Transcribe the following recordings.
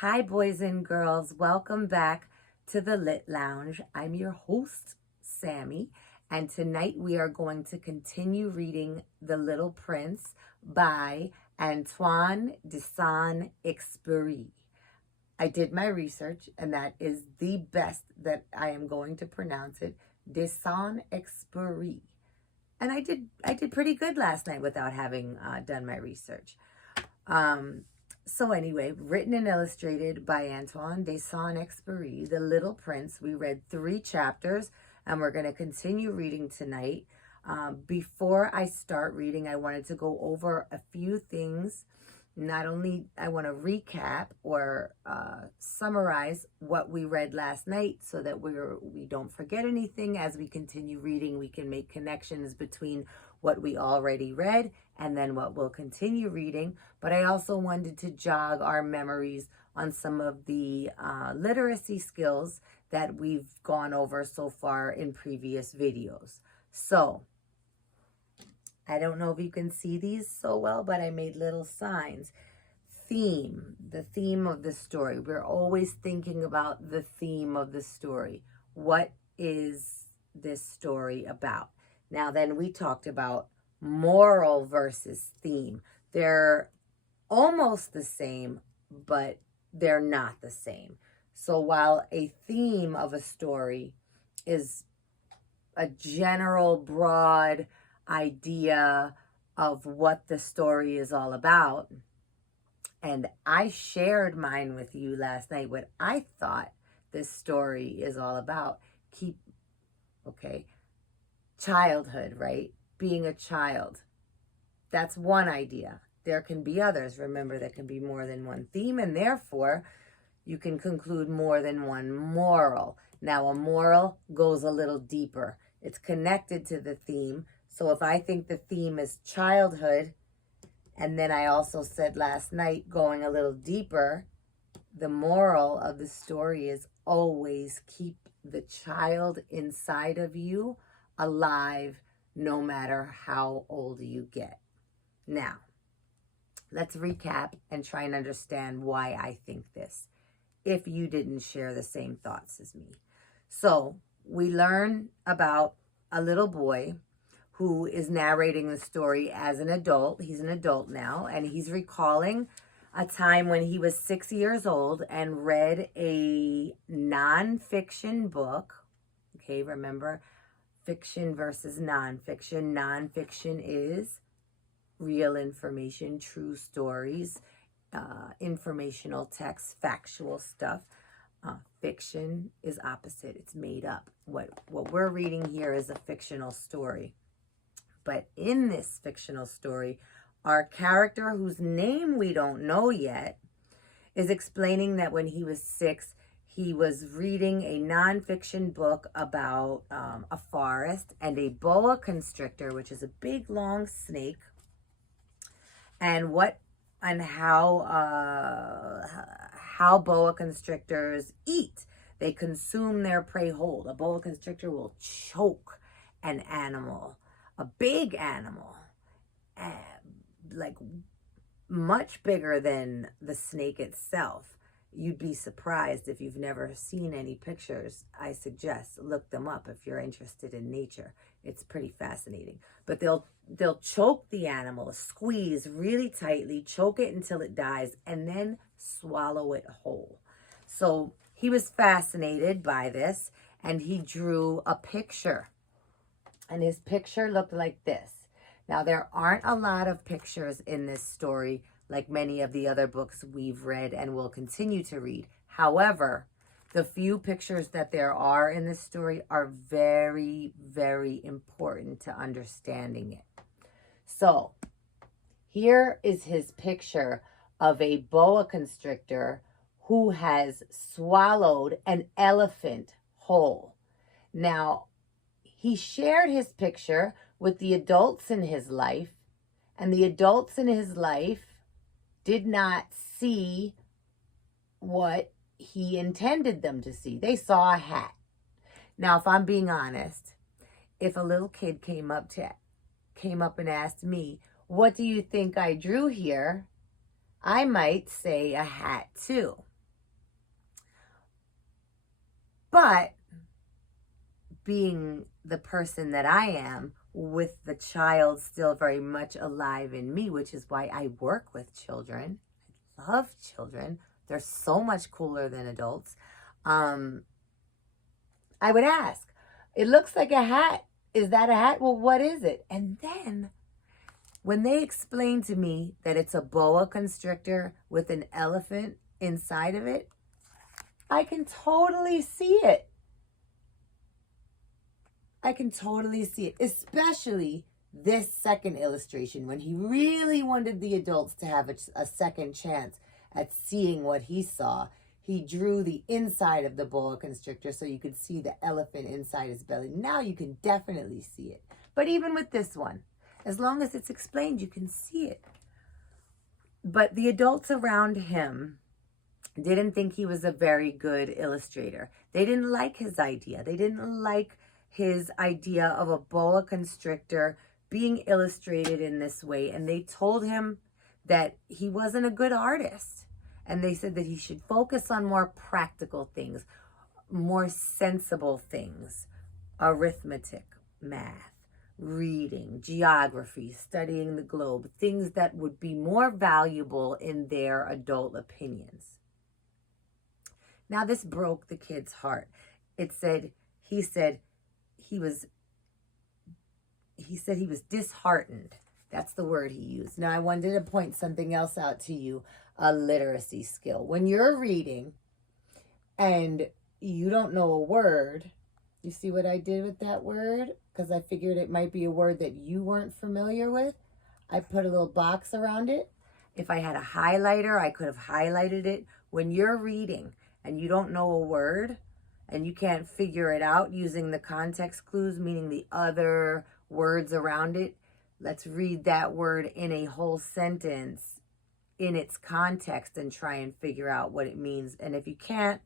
Hi, boys and girls. Welcome back to the Lit Lounge. I'm your host, Sammy, and tonight we are going to continue reading The Little Prince by Antoine de Saint-Exupéry. I did my research, and that is the best that I am going to pronounce it, de Saint-Exupéry. And I did pretty good last night without having done my research. So anyway, written and illustrated by Antoine de Saint-Exupéry, The Little Prince. We read 3 chapters, and we're going to continue reading tonight. Before I start reading, I wanted to go over a few things. Not only I want to recap or summarize what we read last night so that we don't forget anything. As we continue reading, we can make connections between what we already read and then what we'll continue reading. But I also wanted to jog our memories on some of the literacy skills that we've gone over so far in previous videos. So I don't know if you can see these so well, but I made little signs. Theme, the theme of the story. We're always thinking about the theme of the story. What is this story about? Now, then we talked about moral versus theme. They're almost the same, but they're not the same. So while a theme of a story is a general, broad idea of what the story is all about, and I shared mine with you last night, what I thought this story is all about. Childhood, right? Being a child. That's one idea. There can be others. Remember, there can be more than one theme, and therefore you can conclude more than one moral. Now, a moral goes a little deeper. It's connected to the theme. So if I think the theme is childhood, and then I also said last night, going a little deeper, the moral of the story is always keep the child inside of you alive, no matter how old you get. Now, let's recap and try and understand why I think this, if you didn't share the same thoughts as me. So we learn about a little boy who is narrating the story as an adult. He's an adult now, and he's recalling a time when he was 6 years old and read a nonfiction book. Okay, remember, fiction versus nonfiction. Nonfiction is real information, true stories, informational text, factual stuff. Fiction is opposite. It's made up. What we're reading here is a fictional story. But in this fictional story, our character, whose name we don't know yet, is explaining that when he was 6, he was reading a nonfiction book about a forest and a boa constrictor, which is a big, long snake, and how boa constrictors eat. They consume their prey whole. A boa constrictor will choke an animal, a big animal, like much bigger than the snake itself. You'd be surprised if you've never seen any pictures. I suggest look them up if you're interested in nature. It's pretty fascinating. But they'll choke the animal, squeeze really tightly, choke it until it dies, and then swallow it whole. So he was fascinated by this, and he drew a picture. And his picture looked like this. Now, there aren't a lot of pictures in this story like many of the other books we've read and will continue to read. However, the few pictures that there are in this story are very, very important to understanding it. So, here is his picture of a boa constrictor who has swallowed an elephant whole. Now, he shared his picture with the adults in his life, and the adults in his life did not see what he intended them to see. They saw a hat. Now, if I'm being honest, if a little kid came up and asked me, "What do you think I drew here?" I might say a hat too. But being the person that I am, with the child still very much alive in me, which is why I work with children. I love children. They're so much cooler than adults. I would ask, it looks like a hat. Is that a hat? Well, what is it? And then when they explain to me that it's a boa constrictor with an elephant inside of it, I can totally see it. I can totally see it, especially this second illustration when he really wanted the adults to have a second chance at seeing what he saw. He drew the inside of the boa constrictor so you could see the elephant inside his belly. Now you can definitely see it. But even with this one, as long as it's explained, you can see it. But the adults around him didn't think he was a very good illustrator. They didn't like his idea. They didn't like his idea of a boa constrictor being illustrated in this way. And they told him that he wasn't a good artist. And they said that he should focus on more practical things, more sensible things, arithmetic, math, reading, geography, studying the globe, things that would be more valuable in their adult opinions. Now, this broke the kid's heart. He said he was disheartened. That's the word he used. Now, I wanted to point something else out to you, a literacy skill. When you're reading and you don't know a word, you see what I did with that word? Because I figured it might be a word that you weren't familiar with. I put a little box around it. If I had a highlighter, I could have highlighted it. When you're reading and you don't know a word and you can't figure it out using the context clues, meaning the other words around it, let's read that word in a whole sentence in its context and try and figure out what it means. And if you can't,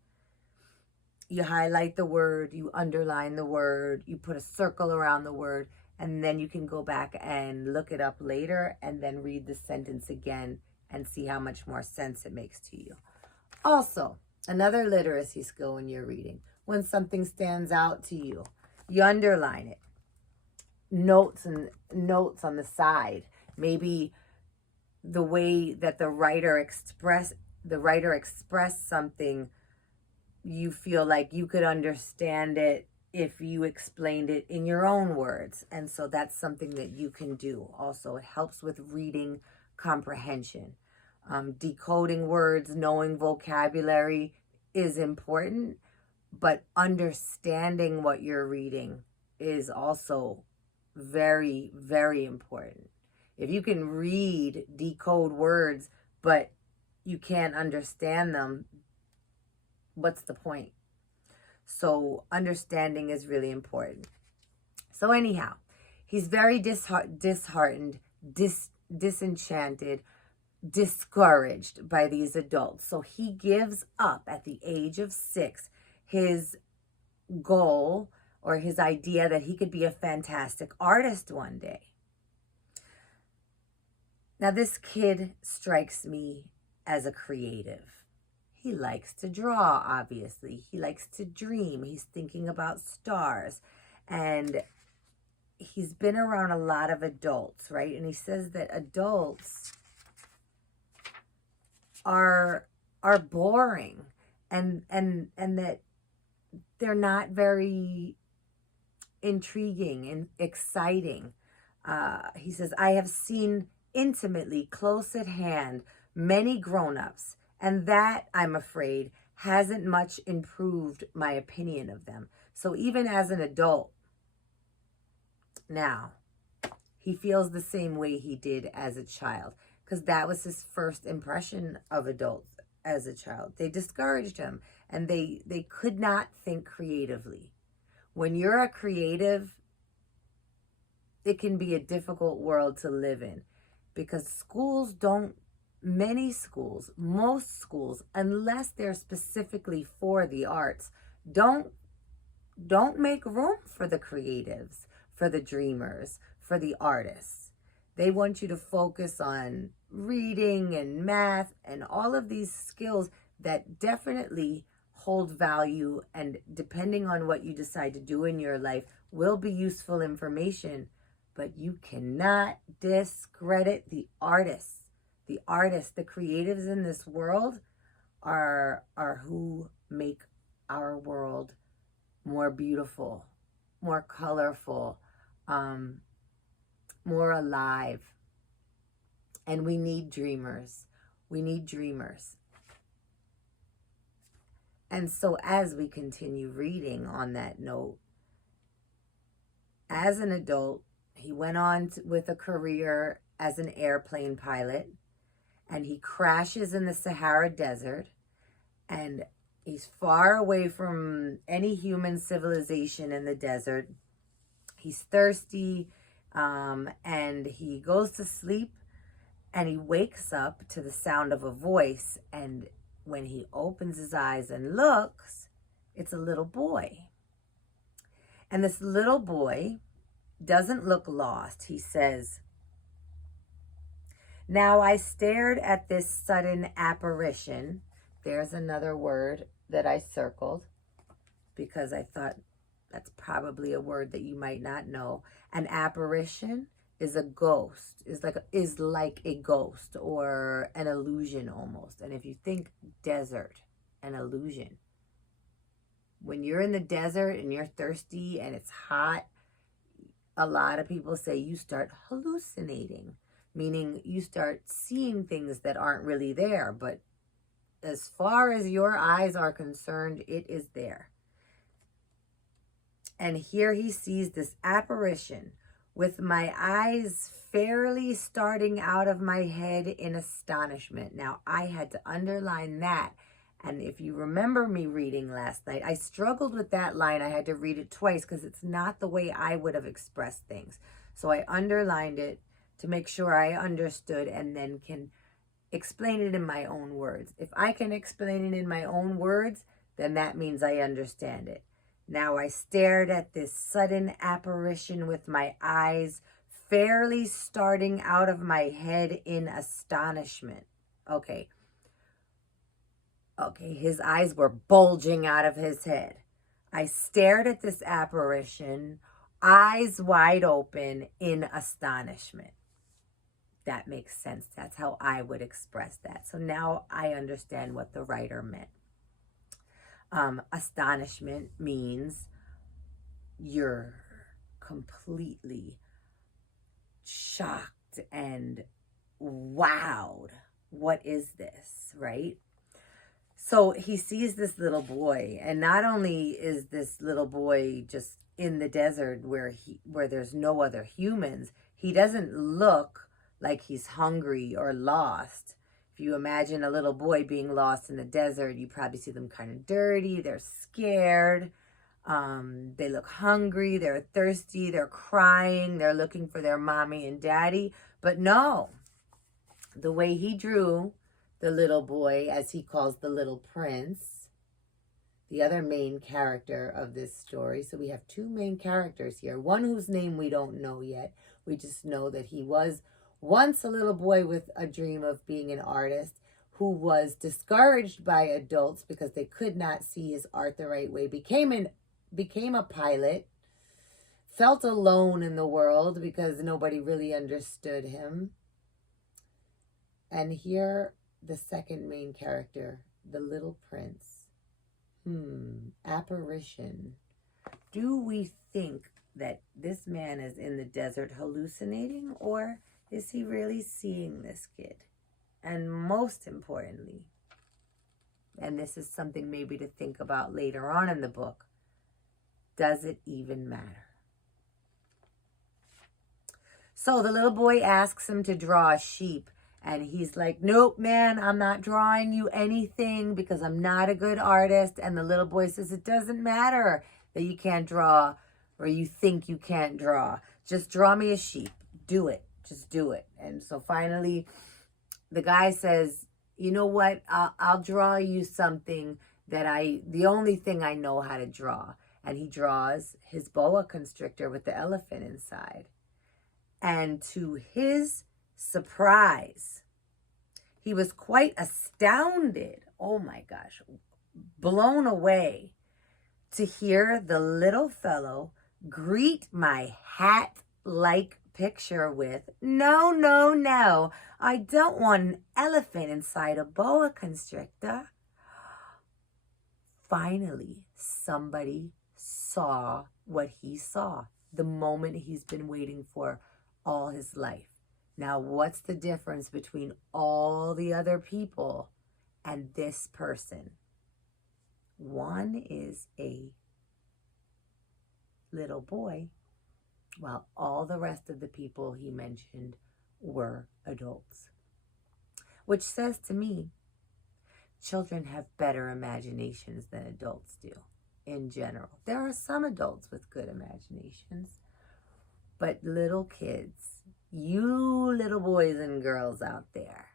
you highlight the word, you underline the word, you put a circle around the word, and then you can go back and look it up later and then read the sentence again and see how much more sense it makes to you. Also, another literacy skill when you're reading, when something stands out to you, you underline it. Notes on the side. Maybe the way that the writer expressed something, you feel like you could understand it if you explained it in your own words. And so that's something that you can do. Also, it helps with reading comprehension. Decoding words, knowing vocabulary is important, but understanding what you're reading is also very, very important. If you can read, decode words, but you can't understand them, what's the point? So understanding is really important. So anyhow, he's very disheartened, disenchanted, discouraged by these adults. So he gives up at the age of 6 his goal or his idea that he could be a fantastic artist one day. Now, this kid strikes me as a creative. He likes to draw, obviously. He likes to dream. He's thinking about stars. And he's been around a lot of adults, right? And he says that adults are boring and that they're not very intriguing and exciting. He says, I have seen intimately, close at hand, many grown-ups, and that, I'm afraid, hasn't much improved my opinion of them. So even as an adult, now, he feels the same way he did as a child, because that was his first impression of adults as a child. They discouraged him, and they could not think creatively. When you're a creative, it can be a difficult world to live in, because most schools, unless they're specifically for the arts, don't make room for the creatives, for the dreamers, for the artists. They want you to focus on reading and math and all of these skills that definitely hold value, and depending on what you decide to do in your life, will be useful information. But you cannot discredit the artists. The artists, the creatives in this world are who make our world more beautiful, more colorful, more alive. And we need dreamers. We need dreamers. And so as we continue reading on that note, as an adult, he went on with a career as an airplane pilot, and he crashes in the Sahara Desert, and he's far away from any human civilization in the desert. He's thirsty, and he goes to sleep, and he wakes up to the sound of a voice, and when he opens his eyes and looks, it's a little boy. And this little boy doesn't look lost. He says, "Now I stared at this sudden apparition." There's another word that I circled because I thought that's probably a word that you might not know. An apparition is a ghost, is like a ghost or an illusion almost. And if you think desert, an illusion. When you're in the desert and you're thirsty and it's hot, a lot of people say you start hallucinating, meaning you start seeing things that aren't really there. But as far as your eyes are concerned, it is there. And here he sees this apparition with my eyes fairly starting out of my head in astonishment. Now, I had to underline that. And if you remember me reading last night, I struggled with that line. I had to read it twice because it's not the way I would have expressed things. So I underlined it to make sure I understood and then can explain it in my own words. If I can explain it in my own words, then that means I understand it. Now I stared at this sudden apparition with my eyes fairly starting out of my head in astonishment. Okay, his eyes were bulging out of his head. I stared at this apparition, eyes wide open in astonishment. That makes sense. That's how I would express that. So now I understand what the writer meant. Astonishment means you're completely shocked and wowed. What is this, right? So he sees this little boy, and not only is this little boy just in the desert where there's no other humans, he doesn't look like he's hungry or lost. If you imagine a little boy being lost in the desert, you probably see them kind of dirty, they're scared, they look hungry, they're thirsty, they're crying, they're looking for their mommy and daddy. But no, the way he drew the little boy, as he calls the little prince, the other main character of this story. So we have two main characters here. One whose name we don't know yet. We just know that he was once a little boy with a dream of being an artist who was discouraged by adults because they could not see his art the right way, became a pilot, felt alone in the world because nobody really understood him. And here, the second main character, the little prince. Apparition. Do we think that this man is in the desert hallucinating, or is he really seeing this kid? And most importantly, and this is something maybe to think about later on in the book, does it even matter? So the little boy asks him to draw a sheep, and he's like, "Nope, man, I'm not drawing you anything because I'm not a good artist." And the little boy says, "It doesn't matter that you can't draw or you think you can't draw. Just draw me a sheep. Do it. Just do it." And so finally, the guy says, "You know what? I'll draw you something the only thing I know how to draw." And he draws his boa constrictor with the elephant inside. And to his surprise, he was quite astounded. Oh my gosh. blown away to hear the little fellow greet my hat-like picture with, "No, no, no, I don't want an elephant inside a boa constrictor." Finally, somebody saw what he saw, the moment he's been waiting for all his life. Now, what's the difference between all the other people and this person? One is a little boy, while all the rest of the people he mentioned were adults. Which says to me, children have better imaginations than adults do in general. There are some adults with good imaginations, but little kids, you little boys and girls out there,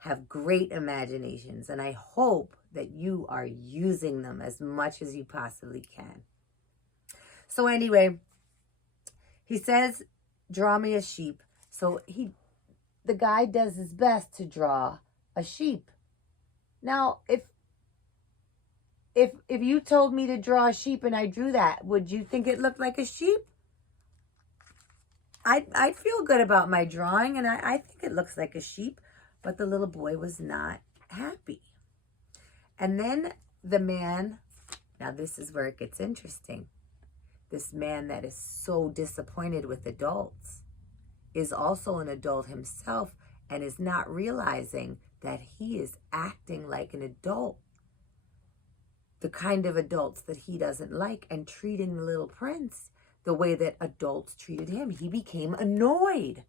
have great imaginations, and I hope that you are using them as much as you possibly can. So anyway, he says, "Draw me a sheep." So the guy does his best to draw a sheep. Now, if you told me to draw a sheep and I drew that, would you think it looked like a sheep? I'd feel good about my drawing, and I think it looks like a sheep, but the little boy was not happy. And then the man, now this is where it gets interesting. This man that is so disappointed with adults is also an adult himself and is not realizing that he is acting like an adult, the kind of adults that he doesn't like, and treating the little prince the way that adults treated him. He became annoyed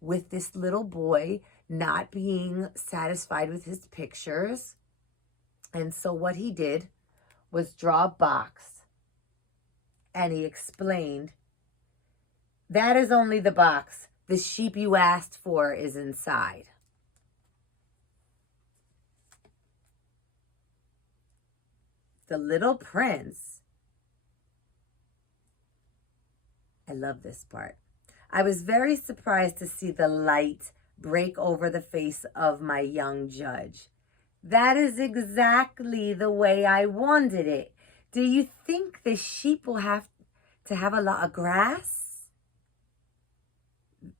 with this little boy not being satisfied with his pictures. And so what he did was draw a box, and he explained, "That is only the box. The sheep you asked for is inside." The little prince, I love this part. "I was very surprised to see the light break over the face of my young judge. That is exactly the way I wanted it. Do you think the sheep will have to have a lot of grass?"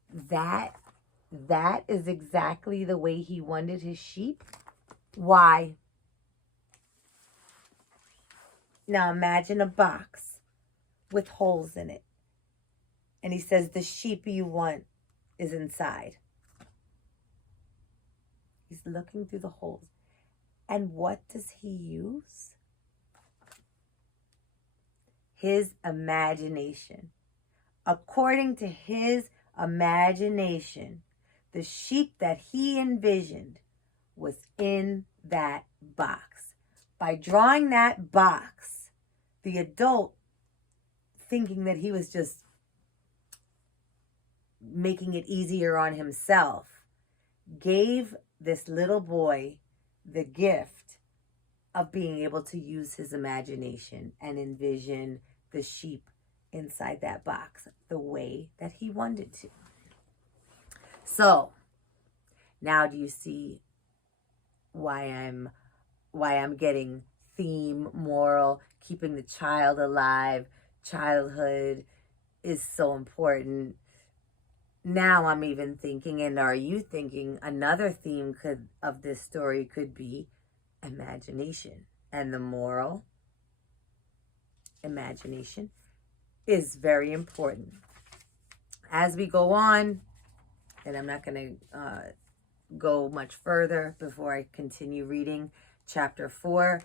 That is exactly the way he wanted his sheep. Why? Now imagine a box with holes in it. And he says, "The sheep you want is inside." He's looking through the holes. And what does he use? His imagination. According to his imagination, the sheep that he envisioned was in that box. By drawing that box, the adult, thinking that he was just making it easier on himself, gave this little boy the gift of being able to use his imagination and envision the sheep inside that box the way that he wanted to. So now do you see why I'm getting theme, moral, keeping the child alive? Childhood is so important. Now I'm even thinking, and are you thinking, another theme of this story could be imagination. And the moral, imagination, is very important. As we go on, and I'm not going to go much further before I continue reading chapter 4.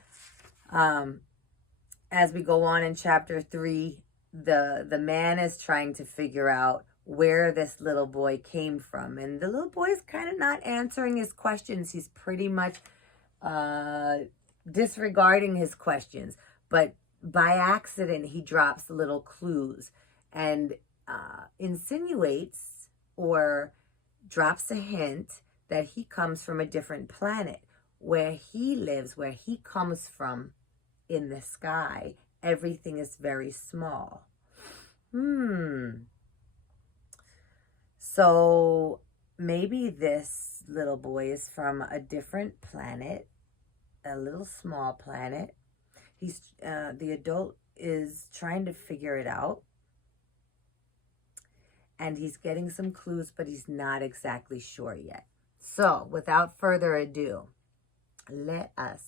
As we go on in chapter 3, the man is trying to figure out where this little boy came from. And the little boy is kind of not answering his questions. He's pretty much disregarding his questions. But by accident, he drops little clues and insinuates or drops a hint that he comes from a different planet. Where he lives, where he comes from in the sky, everything is very small. So maybe this little boy is from a different planet, a little small planet. The adult is trying to figure it out. And he's getting some clues, but he's not exactly sure yet. So, without further ado, let us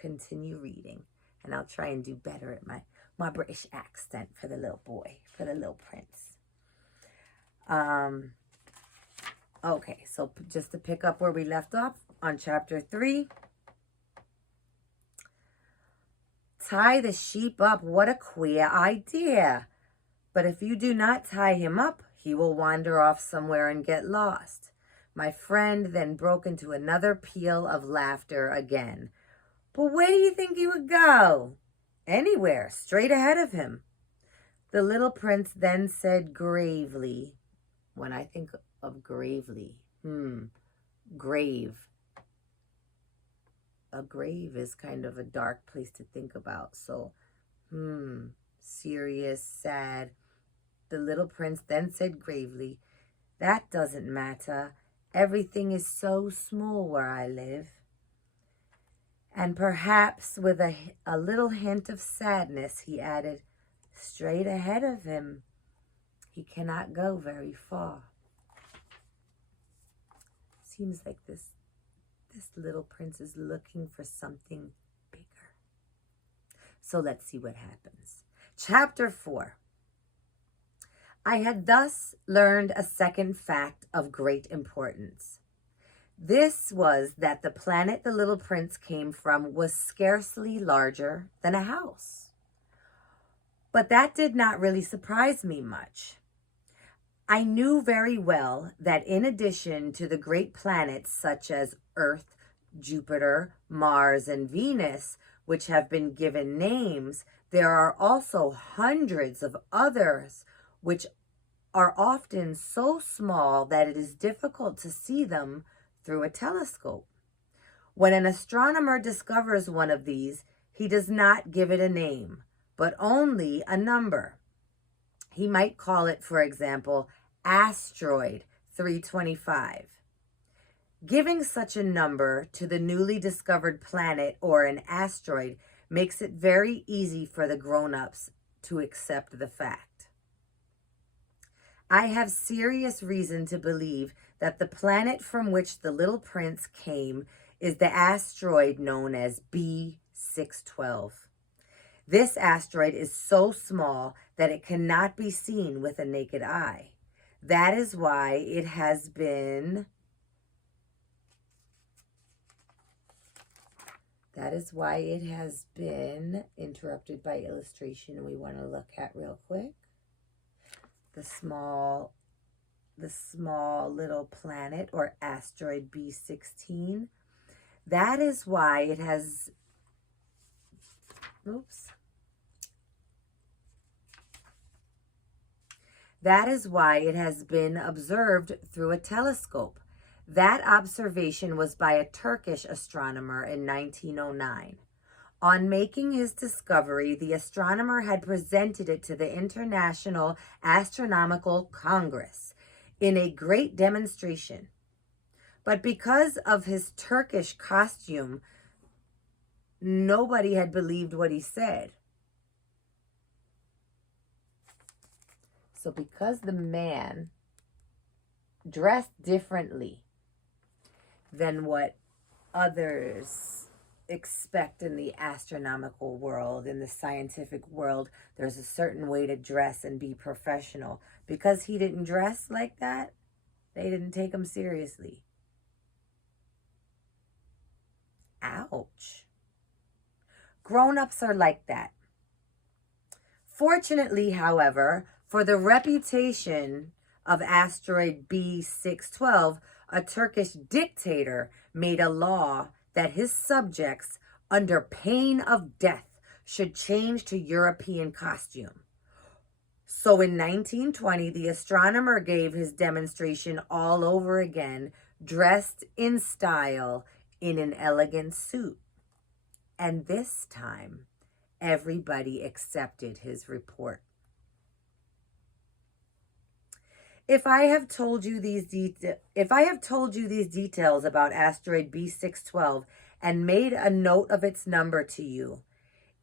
continue reading. And I'll try and do better at my British accent for the little boy, for the little prince. Okay, so just to pick up where we left off on chapter 3. Tie the sheep up. What a queer idea. But if you do not tie him up, he will wander off somewhere and get lost. My friend then broke into another peal of laughter again. But where do you think he would go? Anywhere, straight ahead of him. The little prince then said gravely, when I think of gravely, grave. A grave is kind of a dark place to think about. So, serious, sad. The little prince then said gravely, that doesn't matter. Everything is so small where I live. And perhaps with a little hint of sadness, he added, straight ahead of him. He cannot go very far. Seems like this little prince is looking for something bigger. So let's see what happens. Chapter 4. I had thus learned a second fact of great importance. This was that the planet the little prince came from was scarcely larger than a house. But that did not really surprise me much. I knew very well that in addition to the great planets such as Earth, Jupiter, Mars, and Venus, which have been given names, there are also hundreds of others which are often so small that it is difficult to see them through a telescope. When an astronomer discovers one of these, he does not give it a name, but only a number. He might call it, for example, asteroid 325. Giving such a number to the newly discovered planet or an asteroid makes it very easy for the grown-ups to accept the fact. I have serious reason to believe that the planet from which the little prince came is the asteroid known as B612. This asteroid is so small that it cannot be seen with a naked eye. That is why it has been interrupted by illustration we want to look at real quick. The small little planet or asteroid B16. That is why it has, That is why it has been observed through a telescope. That observation was by a Turkish astronomer in 1909. On making his discovery, the astronomer had presented it to the International Astronomical Congress in a great demonstration. But because of his Turkish costume, nobody had believed what he said. So because the man dressed differently than what others expect in the astronomical world, in the scientific world, there's a certain way to dress and be professional. Because he didn't dress like that, they didn't take him seriously. Ouch. Grown-ups are like that. Fortunately, however, for the reputation of asteroid B612, a Turkish dictator made a law that his subjects, under pain of death, should change to European costume. So in 1920, the astronomer gave his demonstration all over again, dressed in style in an elegant suit. And this time, everybody accepted his report. If I have told you these details about asteroid B612 and made a note of its number to you.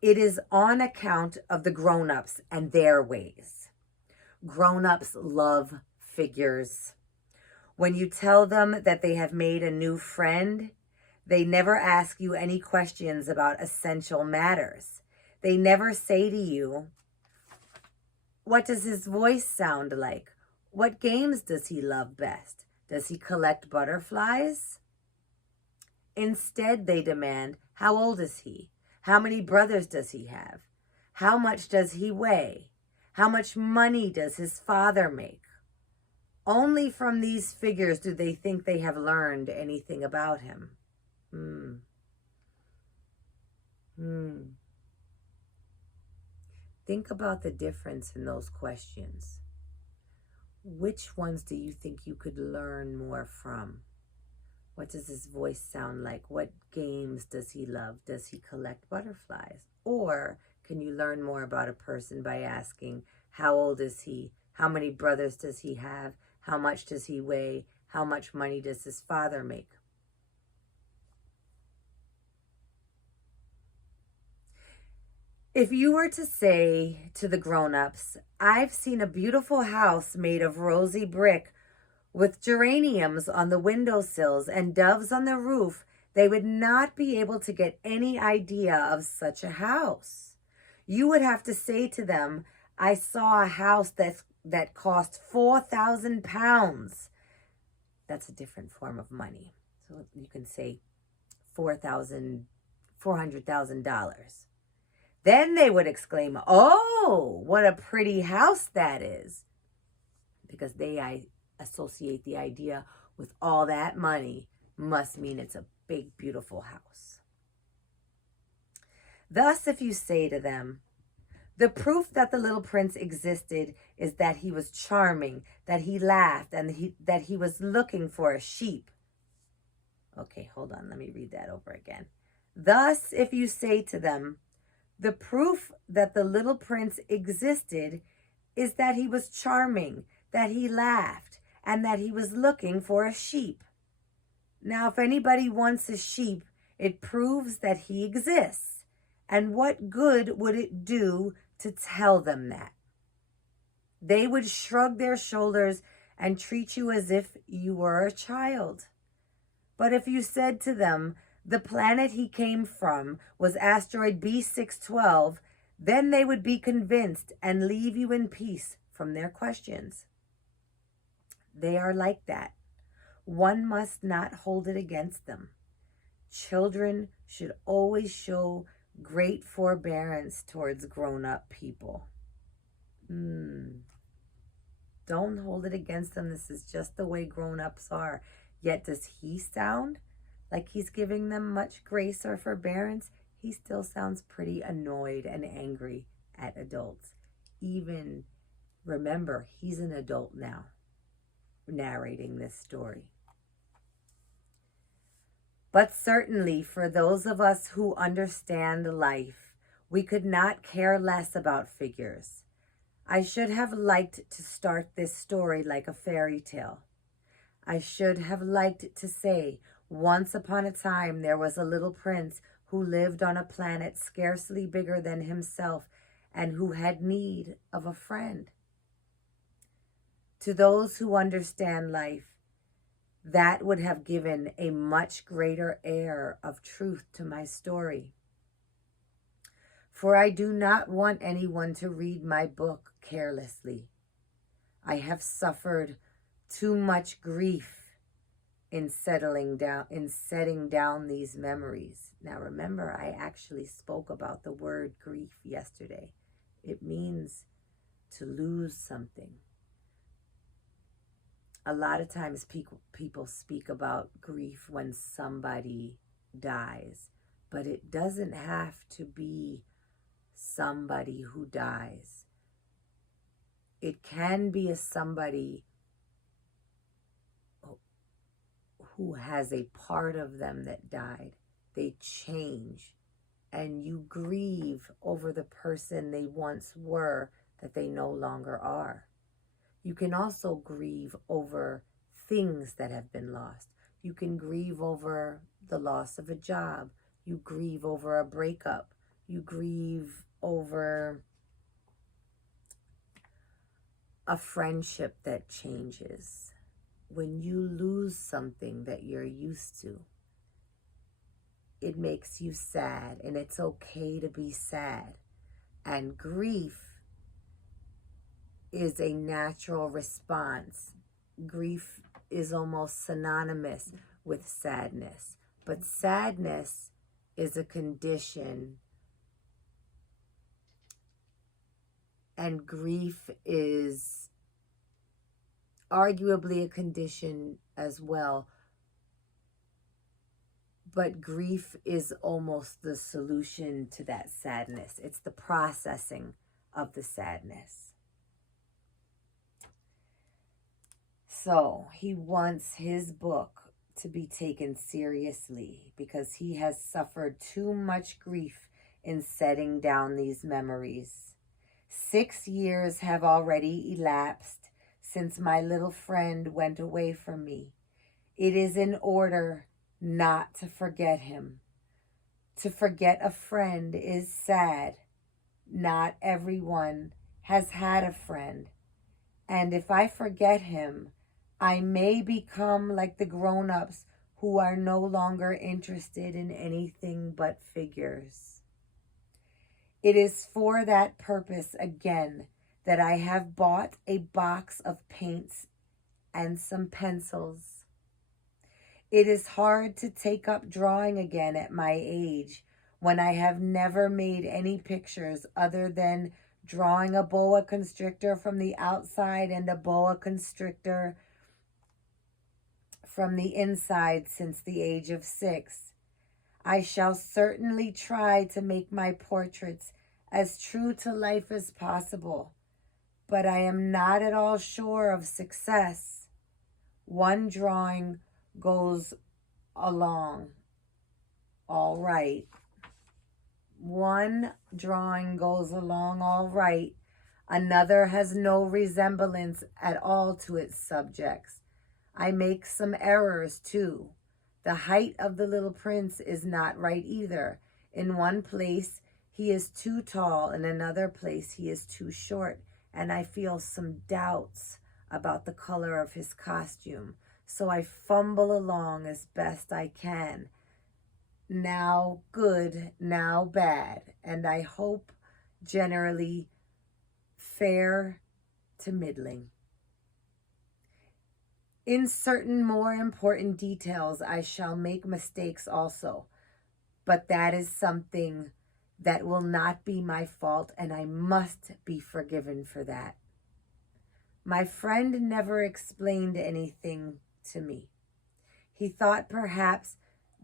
It is on account of the grown-ups and their ways. Grown-ups love figures. When you tell them that they have made a new friend, they never ask you any questions about essential matters. They never say to you, what does his voice sound like? What games does he love best? Does he collect butterflies? Instead, they demand, how old is he? How many brothers does he have? How much does he weigh? How much money does his father make? Only from these figures do they think they have learned anything about him. Think about the difference in those questions. Which ones do you think you could learn more from? What does his voice sound like? What games does he love? Does he collect butterflies? Or can you learn more about a person by asking, how old is he? How many brothers does he have? How much does he weigh? How much money does his father make? If you were to say to the grown-ups, I've seen a beautiful house made of rosy brick with geraniums on the windowsills and doves on the roof, they would not be able to get any idea of such a house. You would have to say to them, I saw a house that cost 4,000 pounds. That's a different form of money. So you can say $400,000. Then they would exclaim, oh, what a pretty house that is. Because they associate the idea with all that money must mean it's a big, beautiful house. Thus, if you say to them, the proof that the little prince existed is that he was charming, that he laughed, and that he was looking for a sheep. Okay, hold on. Let me read that over again. Thus, if you say to them, the proof that the little prince existed is that he was charming, that he laughed, and that he was looking for a sheep. Now, if anybody wants a sheep, it proves that he exists. And what good would it do to tell them that? They would shrug their shoulders and treat you as if you were a child. But if you said to them, the planet he came from was asteroid B612, then they would be convinced and leave you in peace from their questions. They are like that. One must not hold it against them. Children should always show great forbearance towards grown-up people. Don't hold it against them. This is just the way grown-ups are. Yet does he sound like he's giving them much grace or forbearance? He still sounds pretty annoyed and angry at adults. Even, remember, he's an adult now, narrating this story. But certainly for those of us who understand life, we could not care less about figures. I should have liked to start this story like a fairy tale. I should have liked to say, once upon a time there was a little prince who lived on a planet scarcely bigger than himself and who had need of a friend. To those who understand life, that would have given a much greater air of truth to my story. For I do not want anyone to read my book carelessly. I have suffered too much grief in setting down these memories. Now remember, I actually spoke about the word grief yesterday. It means to lose something. A lot of times people speak about grief when somebody dies, but it doesn't have to be somebody who dies. It can be somebody who has a part of them that died. They change, and you grieve over the person they once were that they no longer are. You can also grieve over things that have been lost. You can grieve over the loss of a job. You grieve over a breakup. You grieve over a friendship that changes. When you lose something that you're used to, it makes you sad, and it's okay to be sad. And grief is a natural response. Grief is almost synonymous with sadness, but sadness is a condition, and grief is arguably a condition as well. But grief is almost the solution to that sadness. It's the processing of the sadness. So he wants his book to be taken seriously because he has suffered too much grief in setting down these memories. 6 years have already elapsed since my little friend went away from me. It is in order not to forget him. To forget a friend is sad. Not everyone has had a friend. And if I forget him, I may become like the grown-ups who are no longer interested in anything but figures. It is for that purpose again that I have bought a box of paints and some pencils. It is hard to take up drawing again at my age when I have never made any pictures other than drawing a boa constrictor from the outside and a boa constrictor from the inside since the age of 6. I shall certainly try to make my portraits as true to life as possible, but I am not at all sure of success. One drawing goes along all right. One drawing goes along all right. Another has no resemblance at all to its subjects. I make some errors too. The height of the little prince is not right either. In one place he is too tall, in another place he is too short, and I feel some doubts about the color of his costume. So I fumble along as best I can. Now good, now bad, and I hope generally fair to middling. In certain more important details, I shall make mistakes also, but that is something that will not be my fault, and I must be forgiven for that. My friend never explained anything to me. He thought perhaps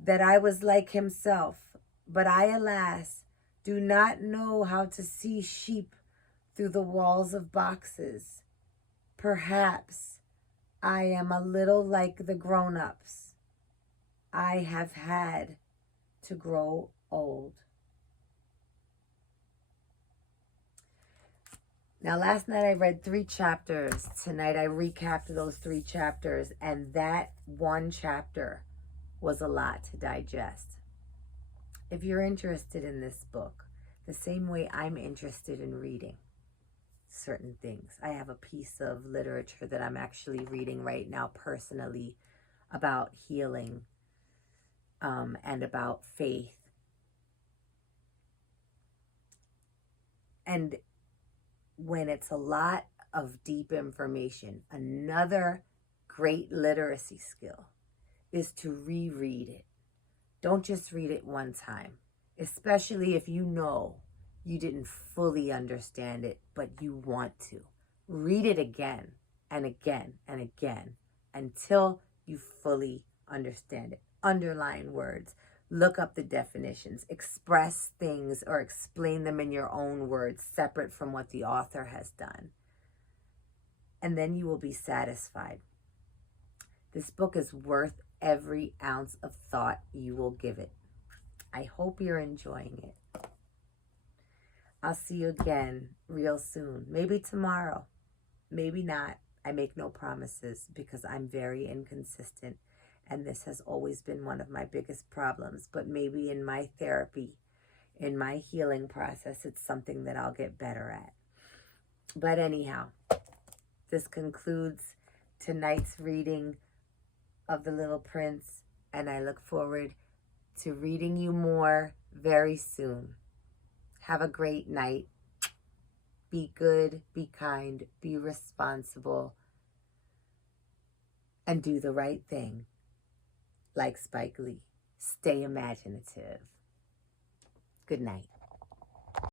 that I was like himself, but I, alas, do not know how to see sheep through the walls of boxes. Perhaps I am a little like the grown-ups. I have had to grow old. Now, last night I read 3 chapters. Tonight I recapped those 3 chapters, and that one chapter was a lot to digest. If you're interested in this book, the same way I'm interested in reading certain things. I have a piece of literature that I'm actually reading right now personally about healing and about faith. And when it's a lot of deep information, another great literacy skill is to reread it. Don't just read it one time, especially if you know you didn't fully understand it, but you want to. Read it again and again and again until you fully understand it. Underline words. Look up the definitions. Express things or explain them in your own words, separate from what the author has done. And then you will be satisfied. This book is worth every ounce of thought you will give it. I hope you're enjoying it. I'll see you again real soon. Maybe tomorrow. Maybe not. I make no promises because I'm very inconsistent And this has always been one of my biggest problems. But maybe in my therapy, in my healing process, it's something that I'll get better at. But anyhow, this concludes tonight's reading of The Little Prince, and I look forward to reading you more very soon. Have a great night. Be good, be kind, be responsible, and do the right thing. Like Spike Lee, stay imaginative. Good night.